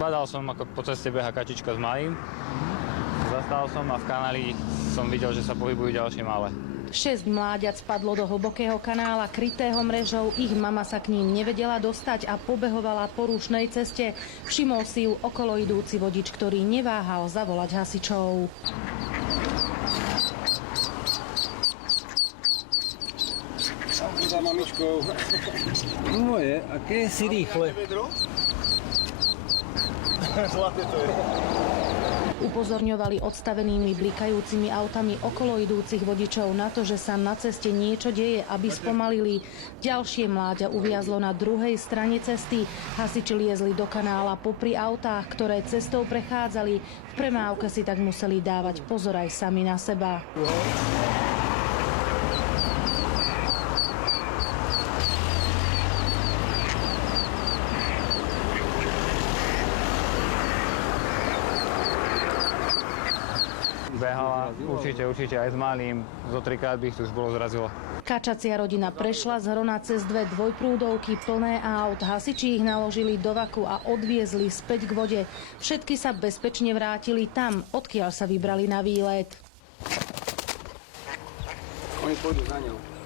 Zbadal som, ako po ceste beha kačička s malým. Zastal som a v kanáli som videl, že sa pohybujú ďalšie malé. 6 mláďat spadlo do hlbokého kanála krytého mrežou, ich mama sa k ním nevedela dostať a pobehovala po rušnej ceste. Všimol si ju okolo idúci vodič, ktorý neváhal zavolať hasičov. Za mamičkou. Moje, aké si rýchle. Zlaté to je. Upozorňovali odstavenými blikajúcimi autami okolo idúcich vodičov na to, že sa na ceste niečo deje, aby spomalili. Ďalšie mláďa uviazlo na druhej strane cesty. Hasiči liezli do kanála popri autách, ktoré cestou prechádzali. V premávke si tak museli dávať pozor aj sami na seba. Behala určite aj s malým. Zo 3-krát by ich tu už bolo zrazilo. Kačacia rodina prešla z Hrona cez 2 dvojprúdovky plné aut. Hasiči ich naložili do vaku a odviezli späť k vode. Všetky sa bezpečne vrátili tam, odkiaľ sa vybrali na výlet. Oni pôjdu za ňou.